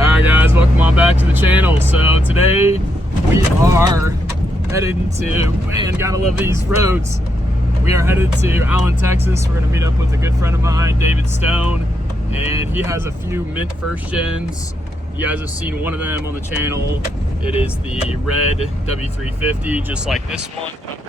Alright guys, welcome on back to the channel. So today we are headed to, man, gotta love these roads. We are headed to Allen, Texas. We're gonna meet up with a good friend of mine, David Stone, and he has a few mint first gens. You guys have seen one of them on the channel. It is the red W350, just like this one that I'm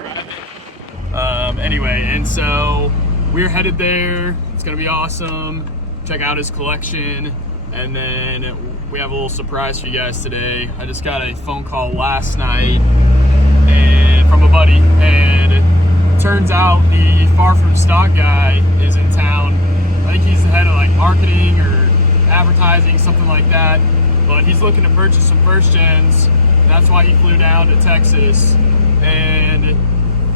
driving. Anyway, and so we're headed there. It's gonna be awesome. Check out his collection, and then we have a little surprise for you guys today. I just got a phone call last night and from a buddy, and it turns out the Far From Stock guy is in town. I think he's the head of like marketing or advertising, something like that. But he's looking to purchase some first gens. That's why he flew down to Texas. And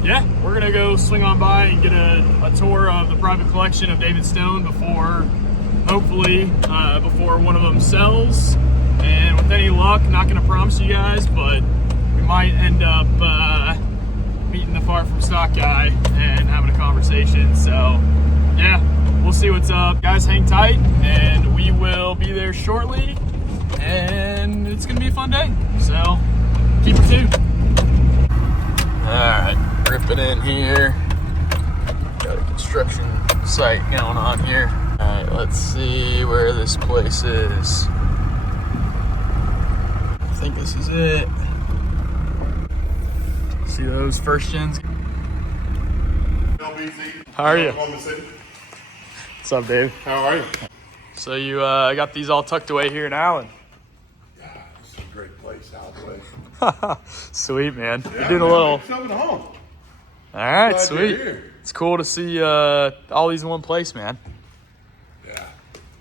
yeah, we're gonna go swing on by and get a tour of the private collection of David Stone before, hopefully, before one of them sells. And with any luck, not gonna promise you guys, but we might end up meeting the Far From Stock guy and having a conversation. So yeah, we'll see what's up. Guys, hang tight and we will be there shortly. And it's gonna be a fun day, so keep it tuned. All right, ripping in here. Got a construction site going on here. All right, let's see where this place is. I think this is it. See those first gens? How are you? What's up, Dave? How are you? So you got these all tucked away here in Allen. Yeah, this is a great place out the way. Sweet, man. Yeah, You're doing a little. Coming home. All right, Glad sweet. you're here. It's cool to see all these in one place, man. Yeah.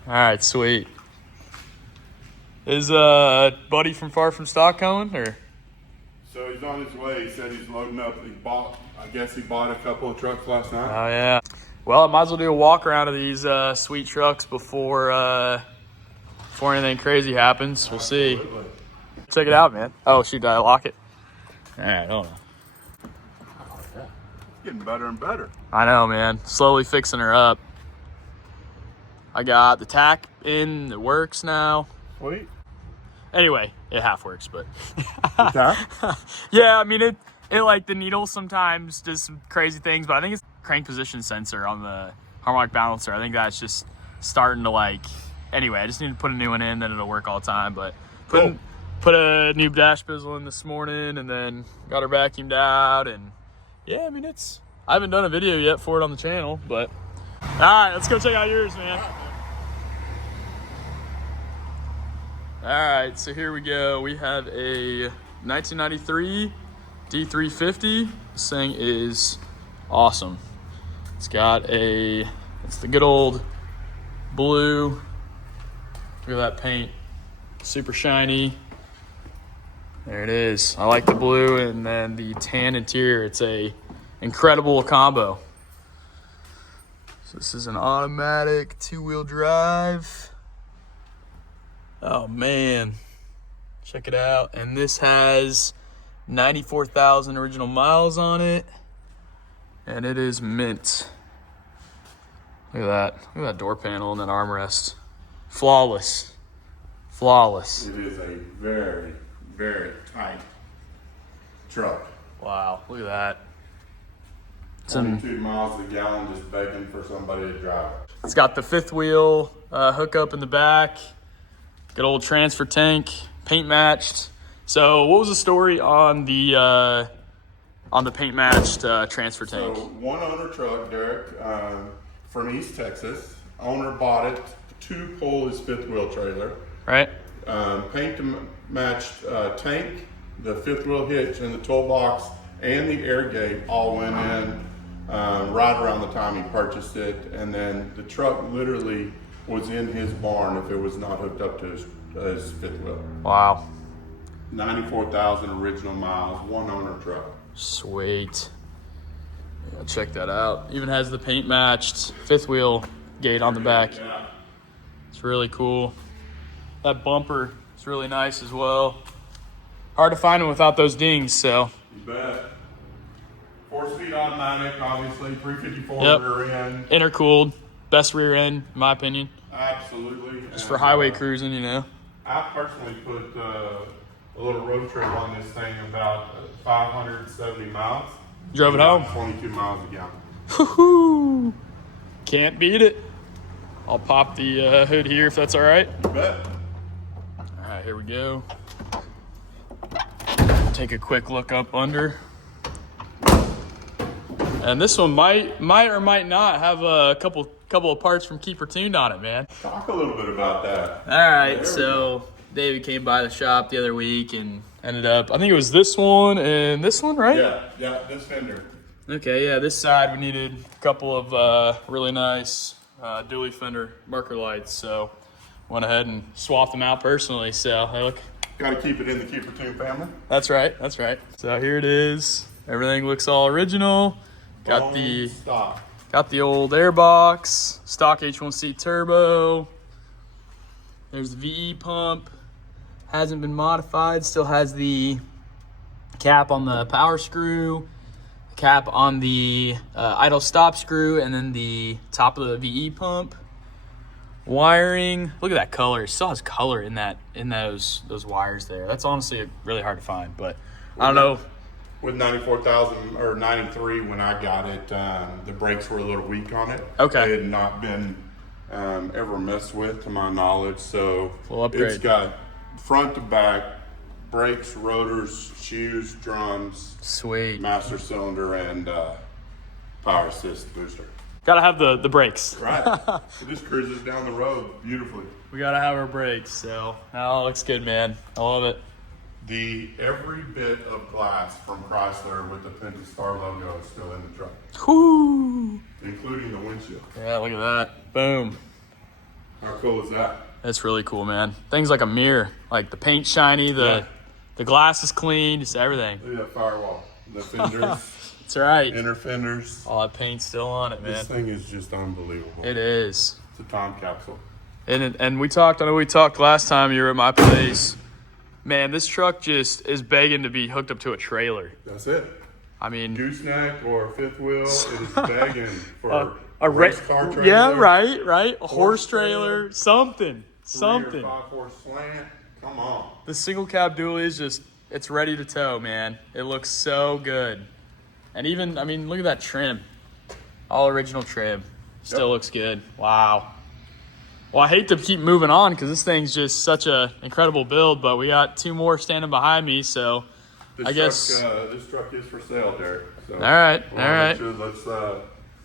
All right, sweet. Is buddy from Far From Stock coming, or? So he's on his way. He said he's loading up. I guess he bought a couple of trucks last night. Oh yeah. Well, I might as well do a walk around of these sweet trucks before anything crazy happens. We'll see. Check it out, man. Oh shoot, did I lock it? All right, hold on. Oh, yeah. Getting better and better. I know, man. Slowly fixing her up. I got the tack in. It works now. Sweet. Anyway, it half works, but Okay. yeah, I mean it like the needle sometimes does some crazy things, but I think it's crank position sensor on the harmonic balancer. I think that's just starting to like, anyway, I just need to put a new one in, then it'll work all the time. But put a new dash bezel in this morning, and then got her vacuumed out, and yeah, I mean I haven't done a video yet for it on the channel, but all right, let's go check out yours, man. All right, so here we go. We have a 1993 D350. This thing is awesome. It's the good old blue. Look at that paint, super shiny. There it is. I like the blue and then the tan interior. It's a incredible combo. So this is an automatic 2-wheel drive. Oh man, check it out. And this has 94,000 original miles on it, and it is mint. Look at that. Look at that door panel and that armrest. Flawless. Flawless. It is a very, very tight truck. Wow, look at that. 22 miles a gallon, just begging for somebody to drive it. It's got the fifth wheel hookup in the back. Good old transfer tank, paint matched. So what was the story on the paint matched transfer tank? So one owner truck, Derek, from East Texas. Owner bought it to pull his fifth wheel trailer. Right. Paint matched tank, the fifth wheel hitch, and the toolbox, and the air gate all went in right around the time he purchased it. And then the truck literally was in his barn if it was not hooked up to his fifth wheel. Wow. 94,000 original miles, one owner truck. Sweet. Yeah, check that out. Even has the paint matched fifth wheel gate on the back. Yeah. It's really cool. That bumper is really nice as well. Hard to find them without those dings, so. You bet. 4-speed automatic, obviously, 354 Yep. rear end. Intercooled. Best rear end, in my opinion. Absolutely. Just for highway cruising, you know. I personally put a little road trip on this thing about 570 miles. Drove it home. 22 miles a gallon. Woohoo! Can't beat it. I'll pop the hood here if that's all right. You bet. All right, here we go. Take a quick look up under. And this one might or might not have a couple of parts from Keeper Tuned on it, man. Talk a little bit about that. All right, so David came by the shop the other week and ended up, I think it was this one and this one, right? Yeah, this fender. Okay, yeah, this side we needed a couple of really nice dually fender marker lights, so went ahead and swapped them out personally. So they look. Got to keep it in the Keeper Tune family. That's right. So here it is. Everything looks all original. Got the old airbox, stock H1C turbo. There's the VE pump. Hasn't been modified. Still has the cap on the power screw, cap on the idle stop screw, and then the top of the VE pump. Wiring. Look at that color. It still has color in those wires there. That's honestly really hard to find, but I don't know. With 94,000 or 93 when I got it, the brakes were a little weak on it. Okay. They had not been ever messed with to my knowledge, so Full upgrade. It's got front to back brakes, rotors, shoes, drums, Sweet. master cylinder, and power assist booster. Gotta have the brakes. Right. It just cruises down the road beautifully. We gotta have our brakes, so that looks good, man. I love it. Every bit of glass from Chrysler with the Pentastar logo is still in the truck. Whoo! Including the windshield. Yeah, look at that. Boom. How cool is that? That's really cool, man. Things like a mirror, like the paint shiny, the glass is clean, just everything. Look at that firewall. The fenders. That's right. Inner fenders. All that paint's still on it, man. This thing is just unbelievable. It is. It's a time capsule. And I know we talked last time you were at my place. Man, this truck just is begging to be hooked up to a trailer. That's it. I mean, Gooseneck or fifth wheel, it is begging for a race car trailer. Yeah, right. A horse trailer, something. 3 or 5-horse slant. Come on. The single cab dually is just, it's ready to tow, man. It looks so good. And even, I mean, look at that trim. All original trim. Still looks good. Wow. Well, I hate to keep moving on because this thing's just such an incredible build, but we got 2 more standing behind me, so I guess. This truck is for sale, Derek. So all right.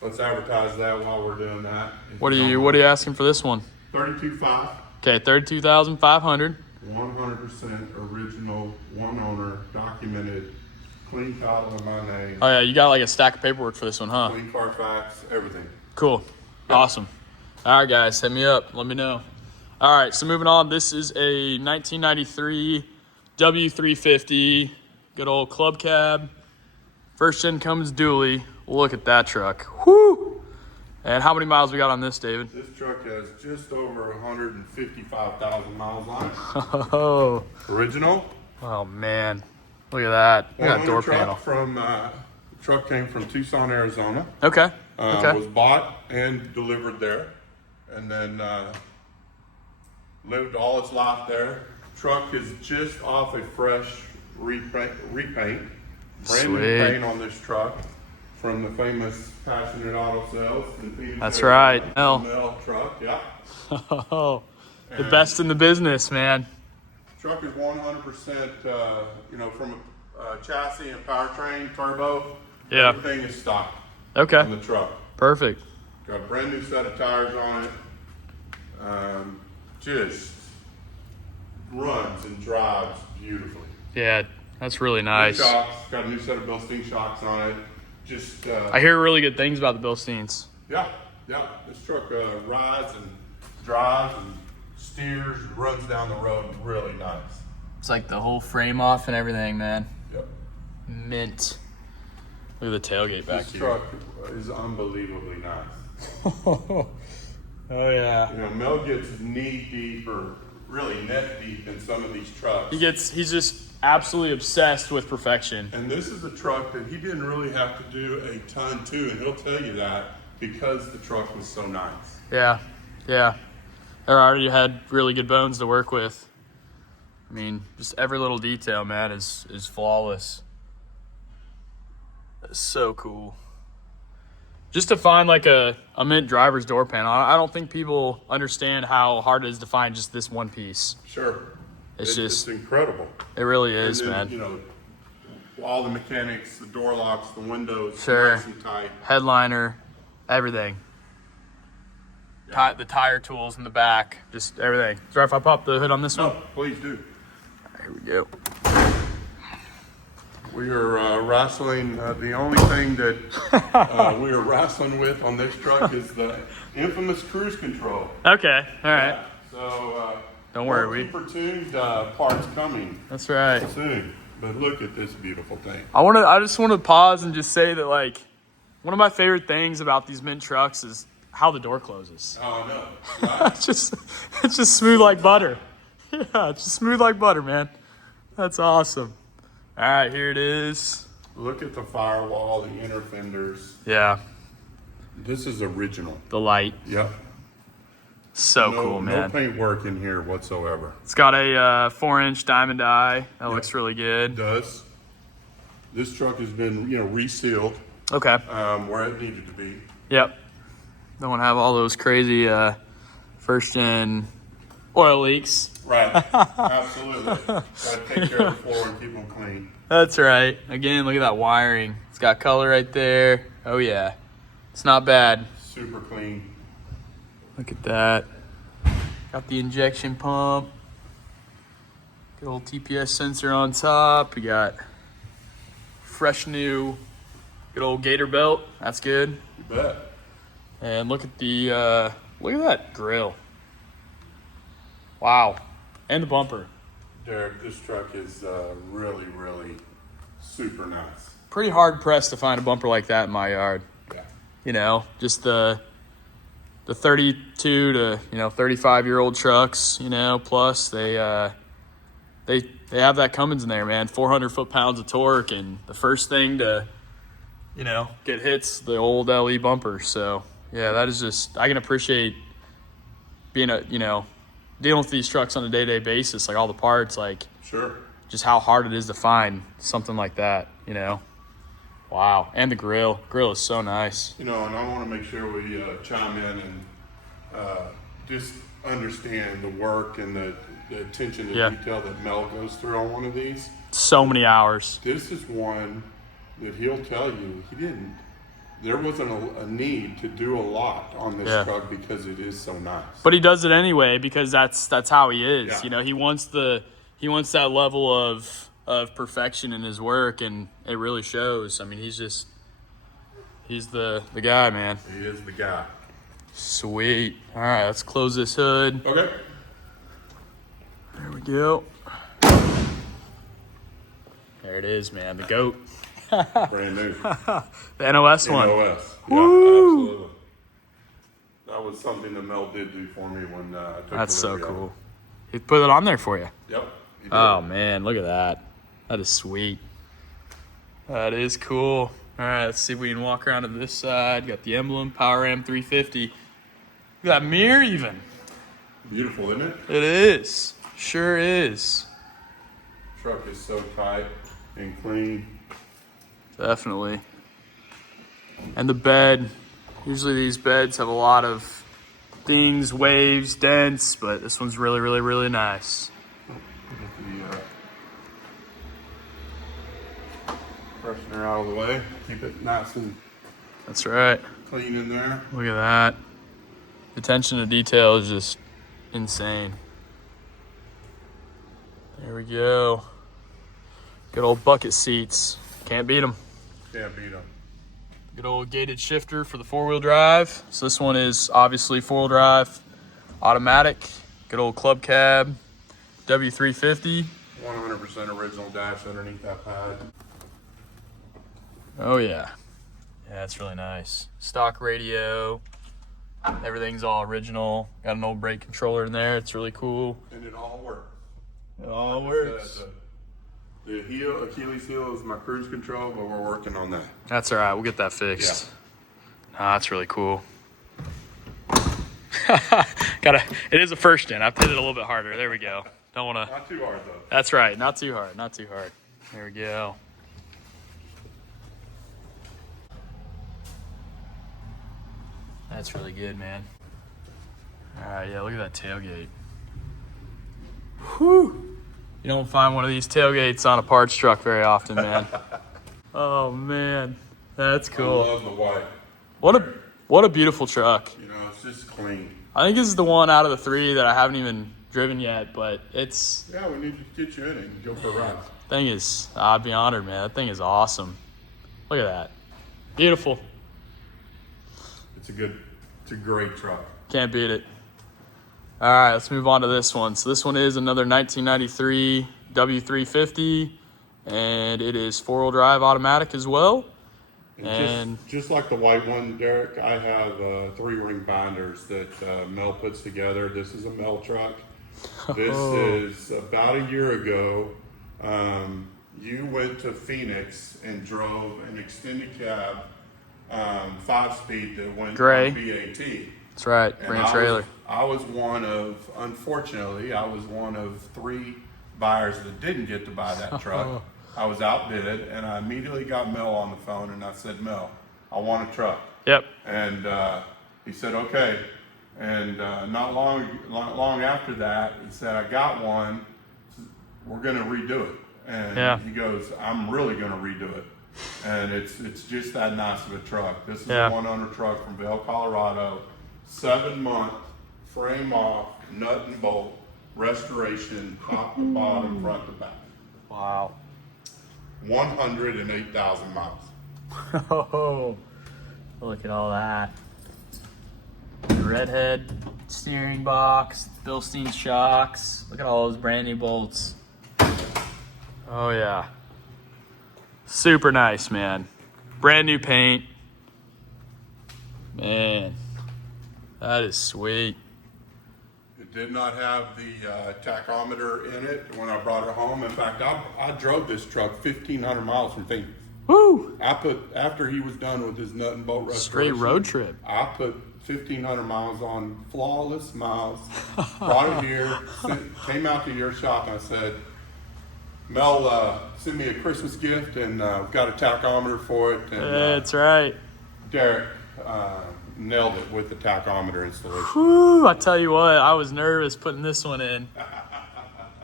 Let's advertise that while we're doing that. What are you asking for this one? 32.5. Okay, 32,500. 100% original, one owner, documented, clean title in my name. Oh yeah, you got like a stack of paperwork for this one, huh? Clean Carfax, everything. Cool. Yep. Awesome. All right, guys, hit me up. Let me know. All right, so moving on. This is a 1993 W350, good old club cab. First gen Cummins dually. Look at that truck. Whoo! And how many miles we got on this, David? This truck has just over 155,000 miles on it. Oh. Original. Oh, man. Look at that. Look at that door panel. The truck came from Tucson, Arizona. Okay. Was bought and delivered there. And then lived all its life there. Truck is just off a fresh repaint. Brand new paint on this truck from the famous Passionate Auto Sales. That's right. Mel truck, yeah. Oh, the best in the business, man. Truck is 100%, from a chassis and powertrain, turbo. Yeah. Everything is stock. Okay. On the truck. Perfect. Got a brand new set of tires on it. Just runs and drives beautifully. Yeah, that's really nice. New shocks. Got a new set of Bilstein shocks on it. Just. I hear really good things about the Bilsteins. Yeah. This truck rides and drives and steers, runs down the road really nice. It's like the whole frame off and everything, man. Yep. Mint. Look at the tailgate back this here. This truck is unbelievably nice. Oh yeah. Mel gets knee deep or really neck deep in some of these trucks. He's just absolutely obsessed with perfection. And this is a truck that he didn't really have to do a ton to, and he'll tell you that because the truck was so nice. Yeah. They already had really good bones to work with. I mean, just every little detail, man, is flawless. That's so cool. Just to find like a mint driver's door panel, I don't think people understand how hard it is to find just this one piece. Sure. It's incredible. It really is, and then, man. You know, all the mechanics, the door locks, the windows, Sure. nice and tight. Headliner, everything. Yeah. The tire tools in the back, just everything. Sorry if I pop the hood on this one? No, please do. Here we go. We are wrestling. The only thing that we are wrestling with on this truck is the infamous cruise control. Okay, all right. Yeah, so Don't worry, keeper tuned parts coming That's right. soon. But look at this beautiful thing. I just want to pause and just say that, like, one of my favorite things about these mint trucks is how the door closes. Oh no! Right. it's just smooth like butter. Yeah, it's just smooth like butter, man. That's awesome. All right, here it is. Look at the firewall, the inner fenders. Yeah, This is original. the light. Yep. So No, cool, no man. paint work in here whatsoever. It's got a 4-inch diamond eye. That looks really It good. does. This truck has been, resealed Okay. where it needed to be. Yep. Don't want to have all those crazy first-gen oil leaks. Right. Absolutely. Gotta take care of the floor and keep them clean. That's right. Again, look at that wiring. It's got color right there. Oh, yeah. It's not bad. Super clean. Look at that. Got the injection pump. Good old TPS sensor on top. We got fresh new good old gator belt. That's good. You bet. And look at that grill. Wow. And the bumper. Derek, this truck is really, really super nice. Pretty hard pressed to find a bumper like that in my yard. Yeah. Just the 32 to 35-year-old trucks, plus they have that Cummins in there, man. 400 foot-pounds of torque, and the first thing to get hits the old LE bumper. So yeah, that is just, I can appreciate being dealing with these trucks on a day-to-day basis, like all the parts, like Sure. just how hard it is to find something like that. Wow. And the grill is so nice. And I want to make sure we chime in and just understand the work and the attention to detail that Mel goes through on one of these. So many hours. This is one that he'll tell you there wasn't a need to do a lot on this truck because it is so nice. But he does it anyway because that's how he is. Yeah. He wants that level of perfection in his work, and it really shows. I mean, he's the guy, man. He is the guy. Sweet. All right, let's close this hood. Okay. There we go. There it is, man. The GOAT. Brand new. The NOS one. NOS. Yeah, Woo! absolutely. That was something that Mel did do for me when I took That's so delivery of cool. He put it on there for you. it. Yep. he did. Oh, man, look at that. That is sweet. That is cool. All right, let's see if we can walk around to this side. Got the emblem, Power Ram 350. Look at that mirror even. Beautiful, isn't it? It is. Sure is. Truck is so tight and clean. Definitely. And the bed. Usually these beds have a lot of dings, waves, dents, but this one's really, really, really nice. Get the freshener out of the way. Keep it nice and That's right. clean in there. Look at that. The attention to detail is just insane. There we go. Good old bucket seats. Can't beat them. Can't beat them. Good old gated shifter for the 4-wheel drive. So this one is obviously 4-wheel drive, automatic. Good old club cab, W350. 100% original dash underneath that pad. Oh yeah. Yeah, that's really nice. Stock radio. Everything's all original. Got an old brake controller in there. It's really cool. And it all works. It all works. The heel, Achilles heel is my cruise control, but we're working on that. That's all right. We'll get that fixed. Nah, that's really cool. It is a first gen. I have to hit it a little bit harder. There we go. Don't want to. Not too hard though. That's right. Not too hard. Not too hard. There we go. That's really good, man. All right, yeah, look at that tailgate. Whew. You don't find one of these tailgates on a parts truck very often, man. Oh, man. That's cool. I love the white. What a beautiful truck. You know, it's just clean. I think this is the one out of the three that I haven't even driven yet, but it's... Yeah, we need to get you in it and go for a ride. Thing is, I'd be honored, man. That thing is awesome. Look at that. Beautiful. It's a great truck. Can't beat it. All right, let's move on to this one. So this one is another 1993 W350, and it is four-wheel drive automatic as well. And just like the white one, Derek, I have 3-ring binders that Mel puts together. This is a Mel truck. This is about a year ago. You went to Phoenix and drove an extended cab 5-speed that went Gray. on BAT. That's right, bring a trailer. Unfortunately, I was one of 3 buyers that didn't get to buy that truck. I was outbid, and I immediately got Mel on the phone, and I said, Mel, I want a truck. Yep. And he said, okay. And not long after that, he said, I got one. We're going to redo it. And he goes, I'm really going to redo it. And it's just that nice of a truck. This is a one-owner truck from Vail, Colorado. 7-month, frame off, nut and bolt, restoration, top to bottom, front to back. Wow. 108,000 miles. Oh, look at all that. The redhead steering box, Bilstein shocks. Look at all those brand new bolts. Oh yeah. Super nice, man. Brand new paint. Man, that is sweet. It did not have the tachometer in it when I brought it home. In fact, I drove this truck 1,500 miles from Phoenix. Woo! After he was done with his nut and bolt restoration. Straight road trip. I put 1,500 miles on flawless miles. Brought it here, came out to your shop, and I said, Mel, send me a Christmas gift, and I've got a tachometer for it. And, that's right. Derek nailed it with the tachometer installation. Whew, I tell you what, I was nervous putting this one in.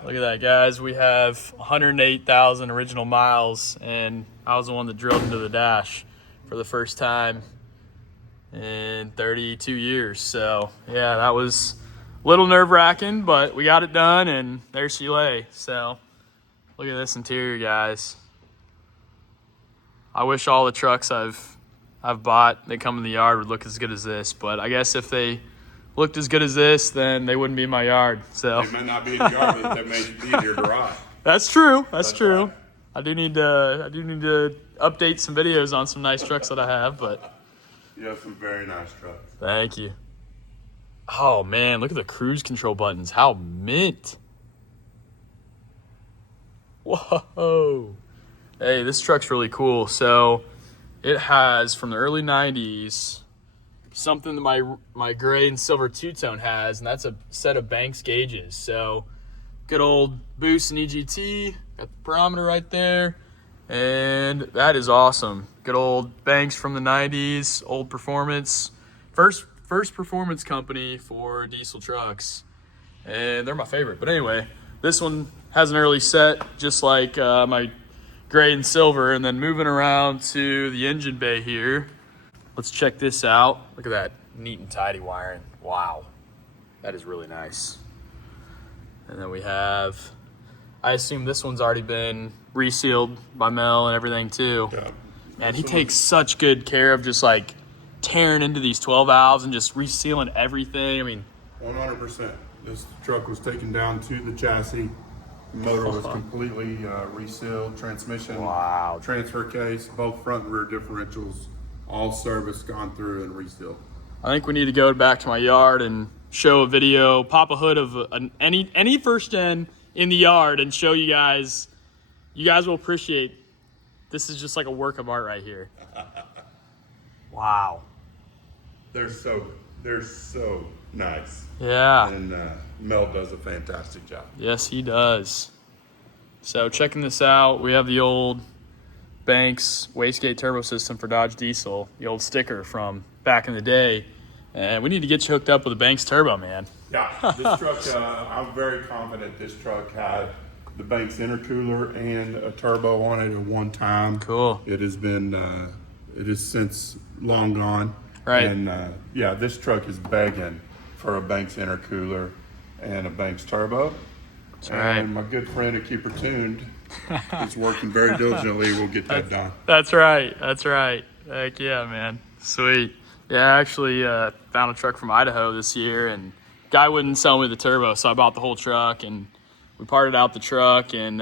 Look at that, guys. We have 108,000 original miles, and I was the one that drilled into the dash for the first time in 32 years. So, yeah, that was a little nerve-wracking, but we got it done, and there she lay. So, look at this interior, guys. I wish all the trucks I've bought that come in the yard would look as good as this, but I guess if they looked as good as this, then they wouldn't be in my yard. So they may not be in the yard, but that may be in your garage. That's true. That's true. Right. I do need to update some videos on some nice trucks that I have, but you have some very nice trucks. Thank you. Oh man, look at the cruise control buttons. How mint. Whoa. Hey, this truck's really cool. So it has, from the early 90s, something that my gray and silver two-tone has, and that's a set of Banks gauges. So good old boost and EGT, got the barometer right there, and that is awesome. Good old Banks from the 90s, old performance. First performance company for diesel trucks, and they're my favorite. But anyway, this one has an early set, just like my gray and silver. And then moving around to the engine bay here, let's check this out. Look at that neat and tidy wiring. Wow, that is really nice. And then we have, I assume this one's already been resealed by Mel and everything too. Yeah. Man, he takes such good care of just like tearing into these 12 valves and just resealing everything. I mean, 100%. This truck was taken down to the chassis. Motor was completely resealed. Transmission, transfer case, both front and rear differentials, all serviced, gone through, and resealed. I think we need to go back to my yard and show a video, pop a hood of any first gen in the yard, and show you guys. You guys will appreciate. This is just like a work of art right here. Wow. They're so nice. Yeah. And Mel does a fantastic job. Yes, he does. So checking this out, we have the old Banks wastegate turbo system for Dodge Diesel, the old sticker from back in the day. And we need to get you hooked up with a Banks turbo, man. Yeah, this truck, I'm very confident this truck had the Banks intercooler and a turbo on it at one time. Cool. It has been, it is since long gone. Right. And yeah, this truck is begging for a Banks intercooler and a Banks turbo. That's and right. my good friend at Keeper Tuned is working very diligently. We'll get that done. That's right. That's right. Heck yeah, man. Sweet. Yeah, I actually found a truck from Idaho this year, and guy wouldn't sell me the turbo, so I bought the whole truck, and we parted out the truck, and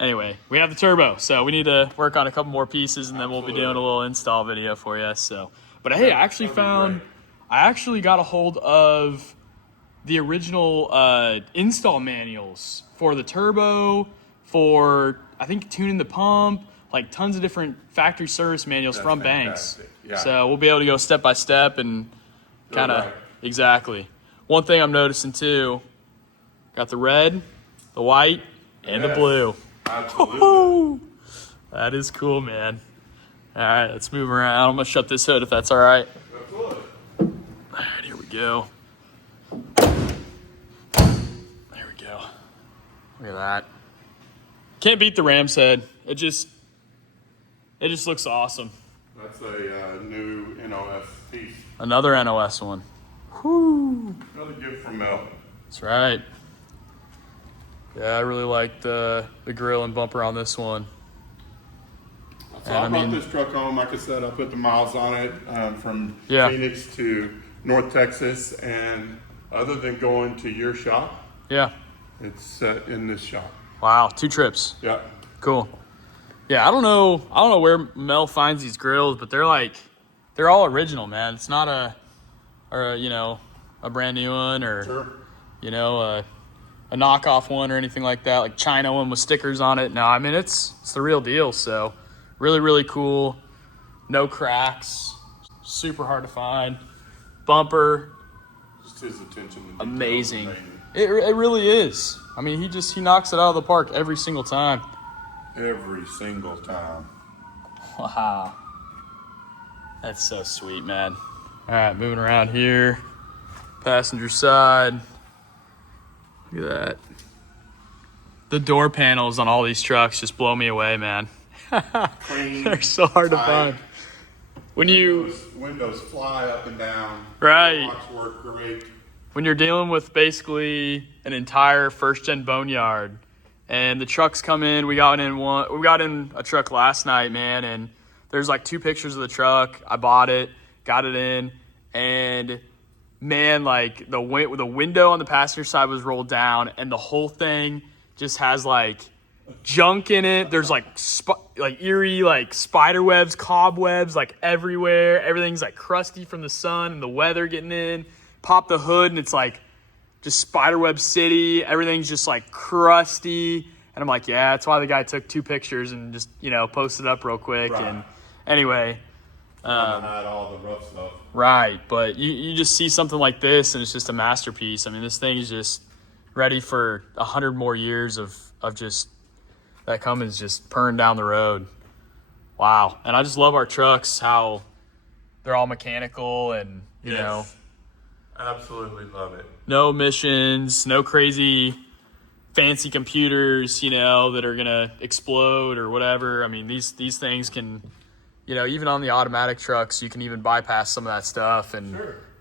anyway, we have the turbo, so we need to work on a couple more pieces, and then we'll be doing a little install video for you. So, but hey, I actually got a hold of the original install manuals for the turbo, for I think tuning the pump, like tons of different factory service manuals from Banks. Yeah. So we'll be able to go step by step and kind of right. exactly. One thing I'm noticing too, got the red, the white, and the Yes. blue. Absolutely. Woo-hoo! That is cool, man. All right, let's move around. I'm gonna shut this hood if that's all right. Absolutely. All right, here we go. There we go. Look at that. Can't beat the Ram's head. It just looks awesome. That's a new NOS piece. Another NOS one. Whoo! Another gift from Mel. That's right. Yeah, I really like the grill and bumper on this one. So I brought this truck home. Like I said, I put the miles on it from Phoenix to North Texas. And other than going to your shop, Yeah. it's in this shop. Wow, 2 trips. Yeah. Cool. Yeah, I don't know where Mel finds these grills, but they're all original, man. It's not a brand new one or Sure. a knockoff one or anything like that, like China one with stickers on it. No, I mean it's the real deal. So really, really cool. No cracks. Super hard to find. Bumper. Just his attention to detail. Amazing. It really is. I mean, he knocks it out of the park every single time. Every single time. Wow. That's so sweet, man. All right, moving around here. Passenger side. Look at that. The door panels on all these trucks just blow me away, man. Clean, They're so hard to tight. find. When Windows fly up and down. Right. Locks work great. when you're dealing with basically an entire first-gen boneyard, and the trucks come in, we got in a truck last night, man, and there's like 2 pictures of the truck. I bought it, got it in, and man, like the window on the passenger side was rolled down, and the whole thing just has like junk in it. There's like eerie like spider webs, cobwebs like everywhere. Everything's like crusty from the sun and the weather getting in. Pop the hood and it's like just spiderweb city. Everything's just like crusty. And I'm like, yeah, that's why the guy took 2 pictures and just, posted up real quick. Right. And anyway, Hide all the rough stuff. right. But you just see something like this and it's just a masterpiece. I mean, this thing is just ready for 100 more years of just that Cummins just purring down the road. Wow. And I just love our trucks, how they're all mechanical and, you know, Absolutely love it. no emissions, no crazy fancy computers, that are going to explode or whatever. I mean, these things can, even on the automatic trucks, you can even bypass some of that stuff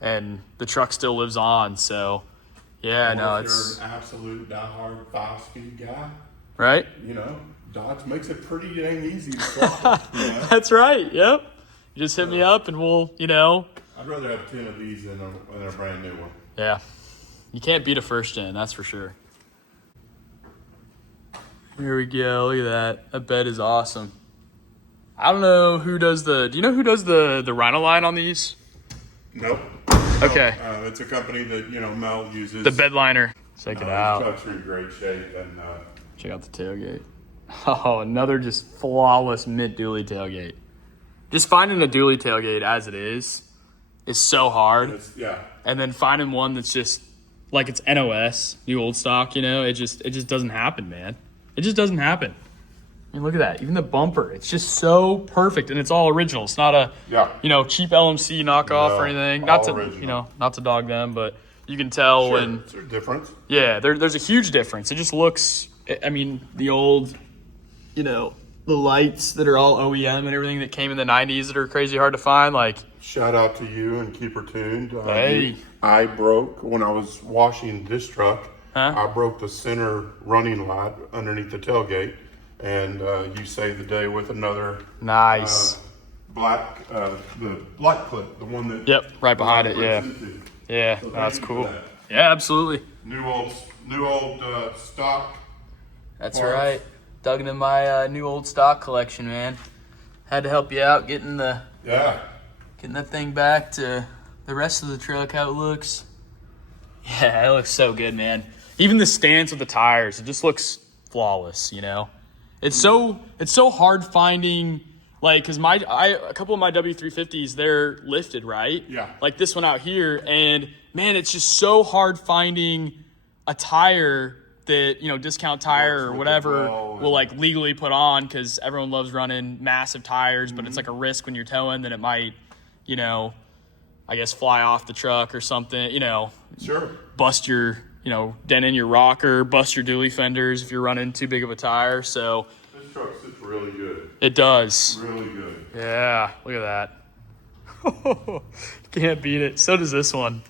and the truck still lives on. So, yeah, no, it's You're an absolute diehard 5-speed guy. right. Dodge makes it pretty dang easy to fly. That's right. Yep. You just hit me up and we'll, I'd rather have 10 of these than a brand new one. yeah. You can't beat a first gen, that's for sure. Here we go. Look at that. That bed is awesome. I don't know who does do you know who does the Rhino line on these? Nope. Okay. It's a company that, Mel uses. The bed liner. Check it out. The trucks are in great shape. And Check out the tailgate. Oh, another just flawless mint dually tailgate. Just finding a dually tailgate as it is so hard. yeah. And then finding one that's just like it's NOS, new old stock, you know, it just doesn't happen, man. It just doesn't happen. I mean, look at that. Even the bumper, it's just so perfect, and it's all original. It's not a, you know, cheap LMC knockoff or anything. Not to, original. You know, not to dog them, but you can tell when. There's a difference. Yeah, there's a huge difference. It just looks, I mean, the old, you know, the lights that are all OEM and everything that came in the 90s that are crazy hard to find, like. Shout out to you and keep her tuned. Hey. I broke, when I was washing this truck, I broke the center running light underneath the tailgate, and you saved the day with another nice black, the light clip, the one that. Yep, right behind it, yeah. Yeah, so that's cool. That. Yeah, absolutely. New old stock. That's parts. Right. Dug into my new old stock collection, man. Had to help you out getting that thing back to the rest of the truck, how it looks. Yeah, it looks so good, man. Even the stance with the tires, it just looks flawless, you know? It's so hard finding, like, because a couple of my W350s, they're lifted, right? Yeah. Like this one out here, and man, it's just so hard finding a tire that, you know, Discount Tire or whatever will like legally put on, because everyone loves running massive tires, but it's like a risk when you're towing that it might, you know, I guess fly off the truck or something, you know. Sure. Bust your, you know, dent in your rocker, bust your dually fenders if you're running too big of a tire. So this truck sits really good. It does. Really good. Yeah, look at that. Can't beat it. So does this one.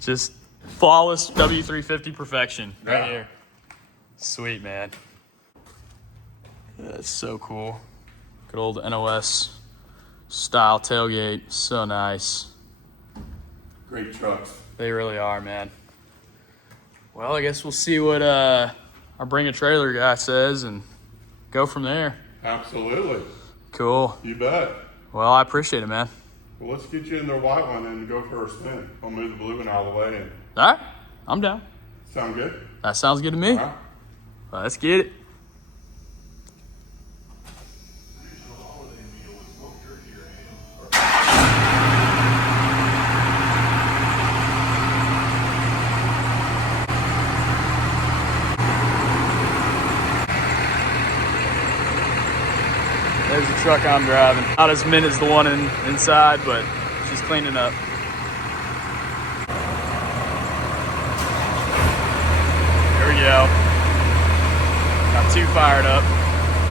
Just flawless W350 perfection right here. Sweet, man. That's so cool. Good old NOS style tailgate. So nice. Great trucks. They really are, man. Well, I guess we'll see what our Bring a Trailer guy says and go from there. Absolutely. Cool. You bet. Well, I appreciate it, man. Well, let's get you in their white one and go for a spin. I'll move the blue one out of the way. And all right. I'm down. Sound good? That sounds good to me. All right. Well, let's get it. There's the truck I'm driving. Not as mint as the one inside, but she's cleaning up. Here we go. Got two fired up.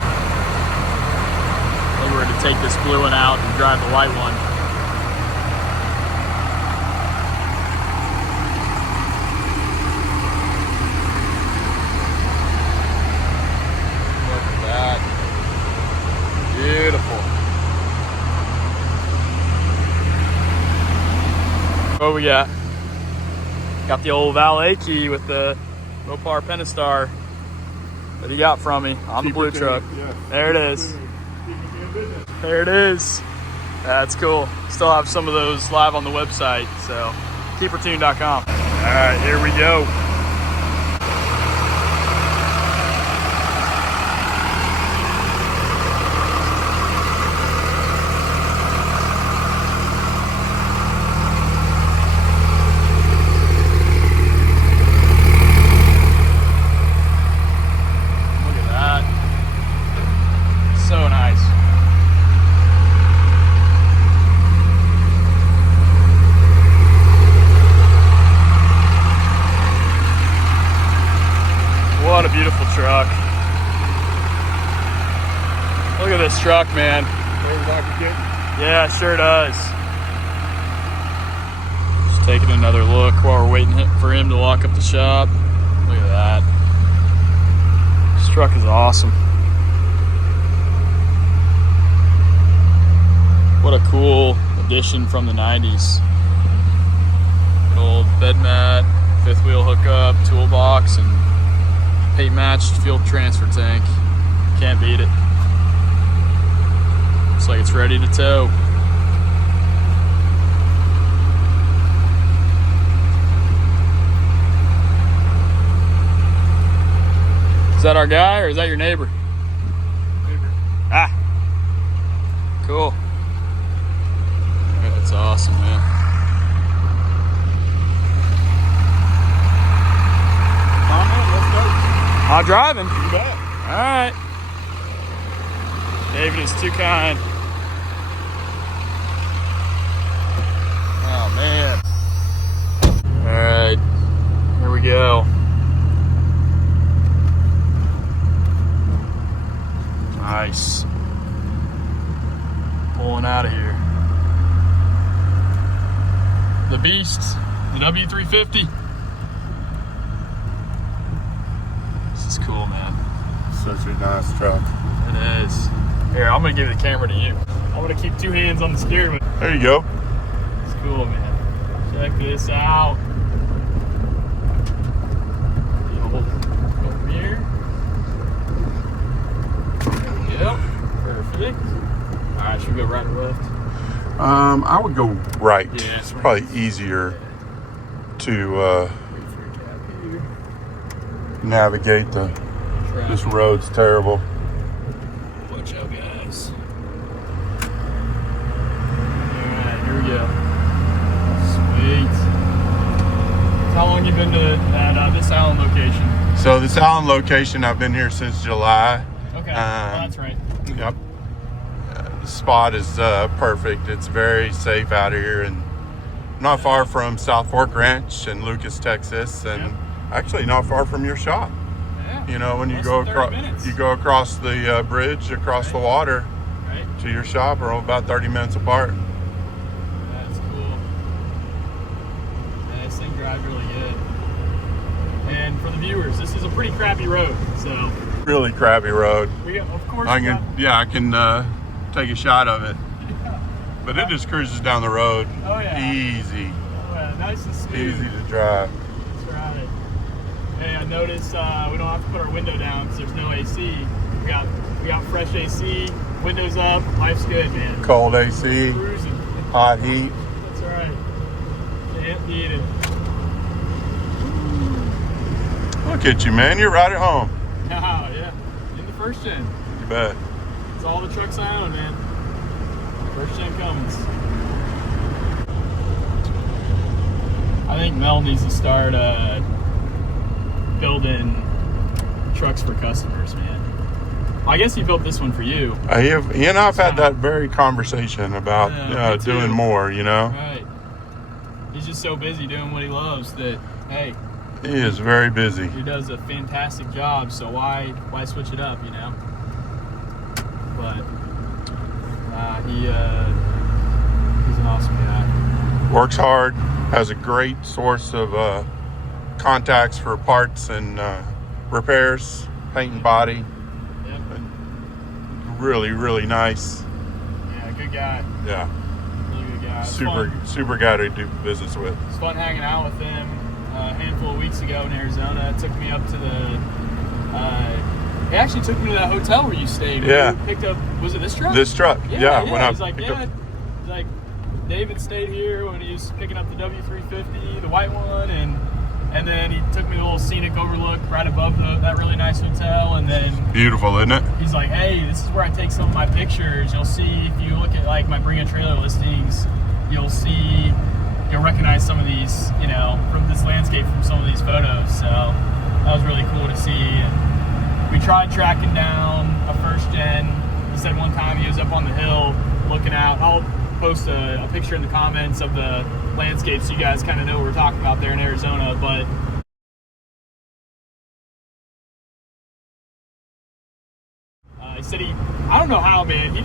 I think we're going to take this blue one out and drive the white one. Look at that. Beautiful. What we got? Got the old valet key with the Mopar Pentastar that he got from me on the blue truck. Yeah. There it is. There it is. That's cool. Still have some of those live on the website, so keepertune.com. All right, here we go. What a beautiful truck. Look at this truck, man. Yeah, it sure does. Just taking another look while we're waiting for him to lock up the shop. Look at that. This truck is awesome. What a cool addition from the 90s. Good old bed mat, fifth wheel hookup, toolbox, and paint matched fuel transfer tank. Can't beat it. Looks like it's ready to tow. Is that our guy or is that your neighbor? Neighbor. Ah. Cool. That's awesome, man. I'm driving. You bet. All right. David is too kind. Oh, man. All right. Here we go. Nice. Pulling out of here. The beast, the W350. This is cool, man. Such a nice truck. It is. Here, I'm gonna give the camera to you. I'm gonna keep two hands on the steering wheel. There you go. It's cool, man. Check this out. Over here. There we go. Perfect. All right, should we go right or left? I would go right. Yeah, It's probably easier to Wait for your cab here. navigate this road's terrible. Watch out, guys. Alright, here we go. Sweet. So how long you been to this Allen location? So this Allen location, I've been here since July. Okay, well, that's right. Yep. The spot is perfect. It's very safe out here and not far from South Fork Ranch in Lucas, Texas, and actually not far from your shop. Yeah. You know, when you Less go than 30 across, minutes. you go across the bridge, across the water Right. to your shop, are about 30 minutes apart. That's cool. Yeah, this thing drives really good. And for the viewers, this is a pretty crappy road, so Really crappy road. we got, of course, I we can, I can take a shot of it, but it just cruises down the road. Oh, yeah. Easy, nice and smooth. easy to drive. That's right. Hey, I noticed we don't have to put our window down because there's no AC. We got fresh AC, windows up, life's good, man. Cold AC, Cruising. hot heat. That's right. Can't beat it. Look at you, man. You're right at home. Oh, yeah. In the first gen. You bet. It's all the trucks I own, man. First gen Cummins. I think Mel needs to start building trucks for customers, man. I guess he built this one for you. He and I've had that very conversation about me too. doing more, you know. Right. He's just so busy doing what he loves that, hey, He is very busy. he does a fantastic job, so why switch it up, you know? But he's an awesome guy. Works hard, has a great source of contacts for parts and repairs, paint and body. Yep. Really, really nice. Yeah, good guy. Yeah. Really good guy. It's Super guy to do business with. It's fun hanging out with him. A handful of weeks ago in Arizona, it took me up to the. It actually took me to that hotel where you stayed. Yeah. You picked up. Was it this truck? This truck. Yeah. When I He's like, picked yeah. up, He's like, David stayed here when he was picking up the W350, the white one, and then he took me to a little scenic overlook right above that really nice hotel, and then beautiful, isn't it? he's like, hey, this is where I take some of my pictures. You'll see if you look at like my Bring a Trailer listings, you'll recognize some of these, you know, from this landscape from some of these photos. So that was really cool to see. And we tried tracking down a first gen. He said one time he was up on the hill looking out. I'll post a picture in the comments of the landscape so you guys kind of know what we're talking about there in Arizona. But he said I don't know how, man.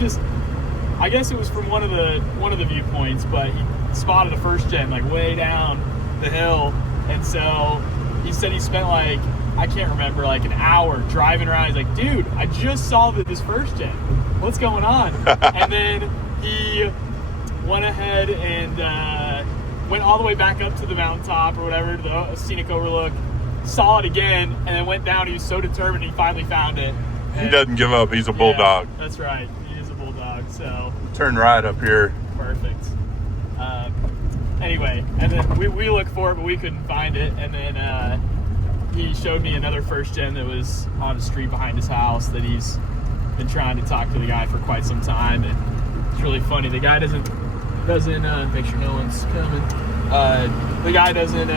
I guess it was from one of the viewpoints, but he spotted a first gen like way down the hill, and so he said he spent like, I can't remember, like an hour driving around. He's like, dude, I just saw this first gen. What's going on? And then he went ahead and went all the way back up to the mountaintop or whatever, the scenic overlook, saw it again, and then went down. He was so determined, he finally found it. He doesn't give up. He's a bulldog. Yeah, that's right. He is a bulldog. So Turn right up here. perfect. Anyway, and then we looked for it, but we couldn't find it. And then he showed me another first gen that was on the street behind his house that he's been trying to talk to the guy for quite some time, and it's really funny. The guy doesn't make sure no one's coming. The guy doesn't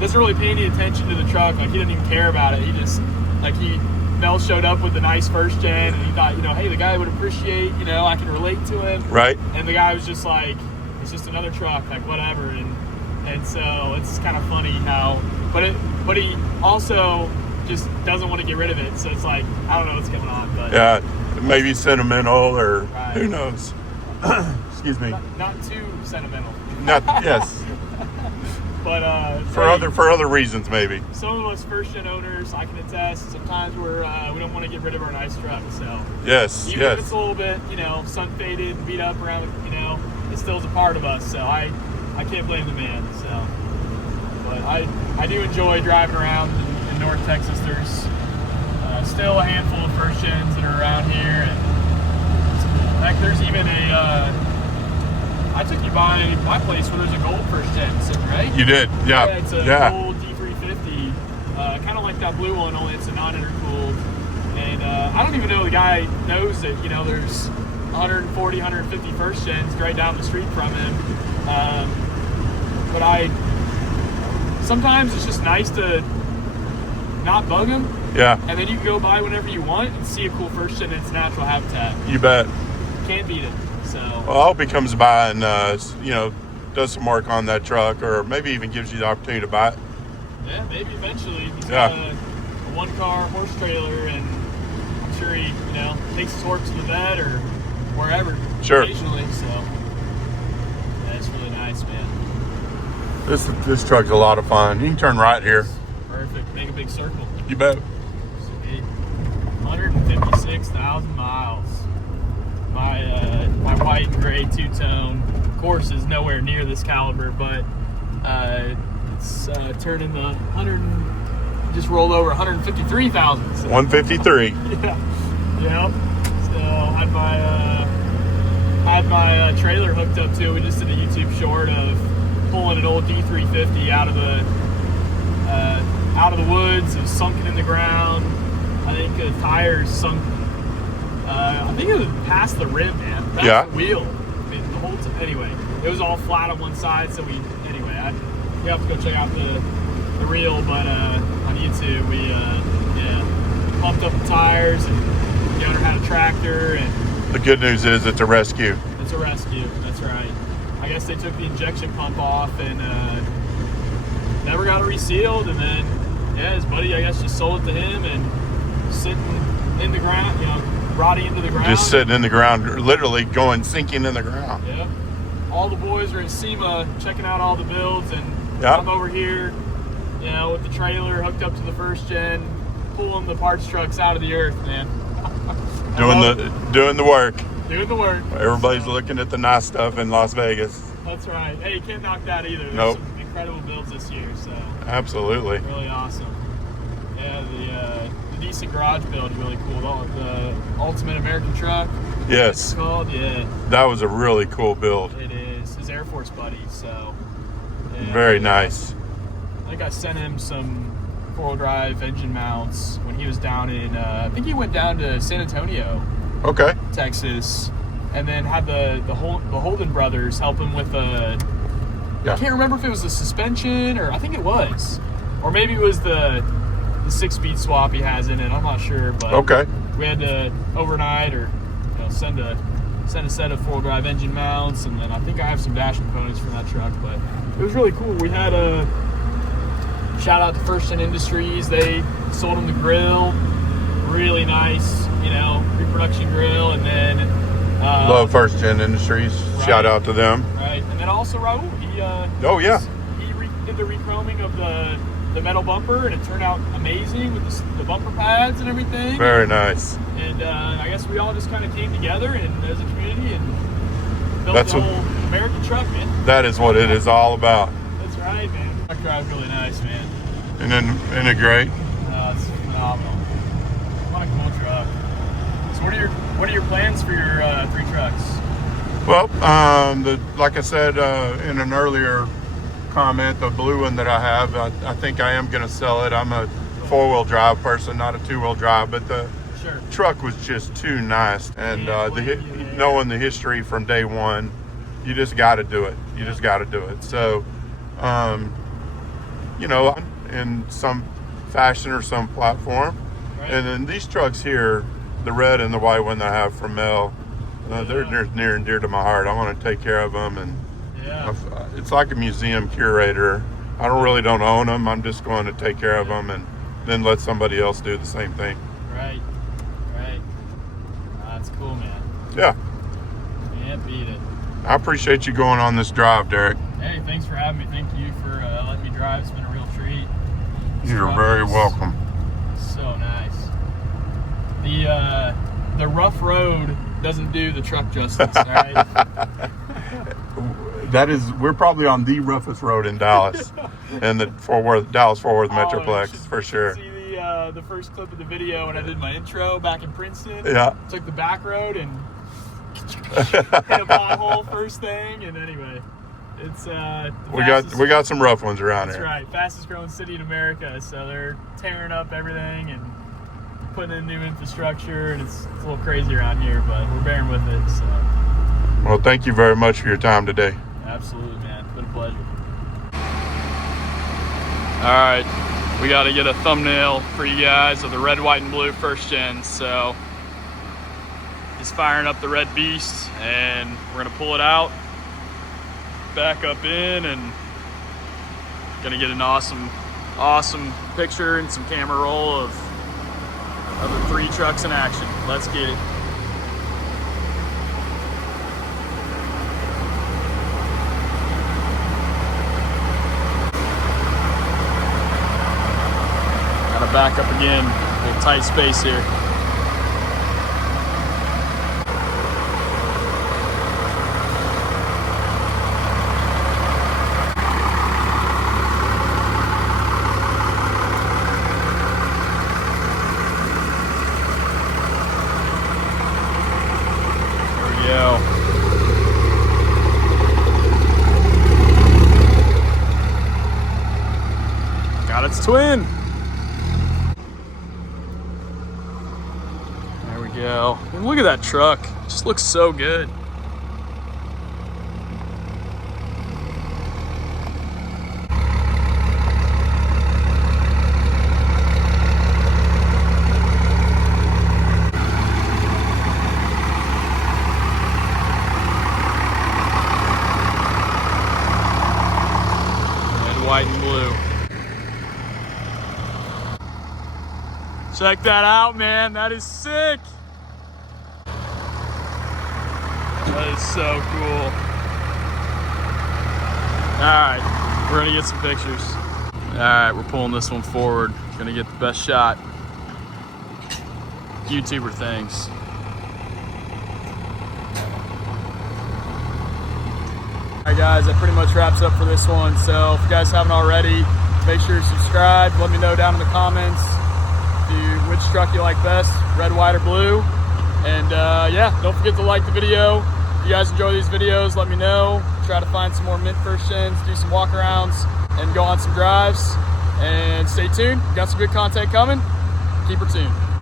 doesn't really pay any attention to the truck. Like, he didn't even care about it. He just, like, Mel showed up with the nice first gen, and he thought, you know, hey, the guy would appreciate, you know, I can relate to him. Right. And the guy was just like, it's just another truck, like, whatever. And so it's kind of funny how, but he also just doesn't want to get rid of it. So it's like, I don't know what's going on, but yeah, maybe sentimental, or right. Who knows. Excuse me. Not too sentimental. Not yes. But for other reasons, maybe. Some of us first gen owners, I can attest, sometimes we don't want to get rid of our nice truck. So yes, even if it's a little bit, you know, sun faded, beat up around, you know, it still is a part of us. So I can't blame the man. So, but I do enjoy driving around in North Texas. There's still a handful of first gens that are around here, and in fact, there's even I took you by my place where there's a gold first gen sitting, right? You did, yeah. It's a gold D350, kind of like that blue one, only it's a non-intercooled. And I don't even know the guy knows that, you know, there's 140, 150 first gens right down the street from him. But sometimes it's just nice to not bug him. Yeah. And then you can go by whenever you want and see a cool first gen in its natural habitat. You bet. Can't beat it. So. Well, I hope he comes by and you know, does some work on that truck, or maybe even gives you the opportunity to buy it. Yeah, maybe eventually. He's yeah. got a one-car horse trailer, and I'm sure he, you know, takes his horse to the vet or wherever. Sure. Occasionally, so yeah, it's really nice, man. This truck's a lot of fun. You can turn right here. Perfect. Make a big circle. You bet. Sweet. 156,000 miles. My white and gray two-tone, of course, is nowhere near this caliber, but it's turning the 100, just rolled over 153,000. So. 153. Yeah. Yep. So had my trailer hooked up to it. We just did a YouTube short of pulling an old D350 out of the woods. It was sunken in the ground. I think the tires sunk. I think it was past the rim, man. Past the wheel. I mean, the whole anyway, it was all flat on one side. So you have to go check out the reel. But on YouTube, we pumped up the tires, and the owner had a tractor. And the good news is it's a rescue. It's a rescue. That's right. I guess they took the injection pump off and never got it resealed. And then his buddy, I guess, just sold it to him, and sitting in the ground, you know, rotting into the ground. Just sitting in the ground, literally sinking in the ground. Yeah. All the boys are in SEMA checking out all the builds, and I'm over here, you know, with the trailer hooked up to the first gen, pulling the parts trucks out of the earth, man. Doing the work. Doing the work. Everybody's looking at the nice stuff in Las Vegas. That's right. Hey, you can't knock that either. There's some incredible builds this year, so. Absolutely. Really awesome. Yeah, the decent garage build is really cool. The Ultimate American Truck. Yes. It's called, yeah. That was a really cool build. It is. His Air Force buddy, so. Yeah, very nice. I think I sent him some four-wheel drive engine mounts when he was down in, I think he went down to San Antonio. Okay. Texas. And then had the Holden brothers help him with I can't remember if it was the suspension, or I think it was. Or maybe it was the 6-speed swap he has in it. I'm not sure, but we had to overnight or send a set of four-wheel drive engine mounts, and then I think I have some dash components from that truck. But it was really cool. We had a shout out to First Gen Industries. They sold him the grill, really nice, reproduction grill, and then love First Gen Industries. Right. Shout out to them. Right, and then also Raul. He did the rechroming of the metal bumper, and it turned out amazing with the bumper pads and everything. Very nice. And I guess we all just kind of came together and as a community and built the whole American truck, man. That is what it is all about. That's right, man. Truck drive's really nice, man. And then, isn't it great? It's phenomenal. What a cool truck. So what are your plans for your 3 trucks? Well, like I said in an earlier comment, the blue one that I have, I think I am going to sell it. I'm a 4-wheel drive person, not a 2-wheel drive, but the truck was just too nice. And knowing the history from day one, you just got to do it. You just got to do it. So you know, in some fashion or some platform. Right. And then these trucks here, the red and the white one that I have from Mel, they're near and dear to my heart. I want to take care of them, and it's like a museum curator. I don't own them. I'm just going to take care of them and then let somebody else do the same thing. Right. That's cool, man. Yeah. Can't beat it. I appreciate you going on this drive, Derek. Hey, thanks for having me. Thank you for letting me drive. It's been a real treat. You're very welcome. So nice. The rough road doesn't do the truck justice, all right? We're probably on the roughest road in Dallas, and the Dallas-Fort Worth Metroplex, for sure. See the first clip of the video when I did my intro back in Princeton. Yeah. Took the back road and hit a pothole first thing, and anyway, it's we got some rough ones around that's here. That's right, fastest growing city in America. So they're tearing up everything and putting in new infrastructure, and it's a little crazy around here, but we're bearing with it. So. Well, thank you very much for your time today. Absolutely, man. It's been a pleasure. All right, we got to get a thumbnail for you guys of the red, white, and blue first gen. So just firing up the red beast, and we're gonna pull it out, back up in, and gonna get an awesome picture and some camera roll of the 3 trucks in action. Let's get it. Gotta back up again, a little tight space here. Got its twin. There we go. And look at that truck. It just looks so good. Red, white, and blue. Check that out, man. That is sick. That is so cool. All right, we're gonna get some pictures. All right, we're pulling this one forward. Gonna get the best shot. YouTuber things. All right, guys, that pretty much wraps up for this one. So if you guys haven't already, make sure to subscribe. Let me know down in the comments which truck you like best, red, white, or blue. And yeah, don't forget to like the video. If you guys enjoy these videos, let me know. Try to find some more mint first gens, do some walkarounds, and go on some drives. And stay tuned. Got some good content coming. Keep her tuned.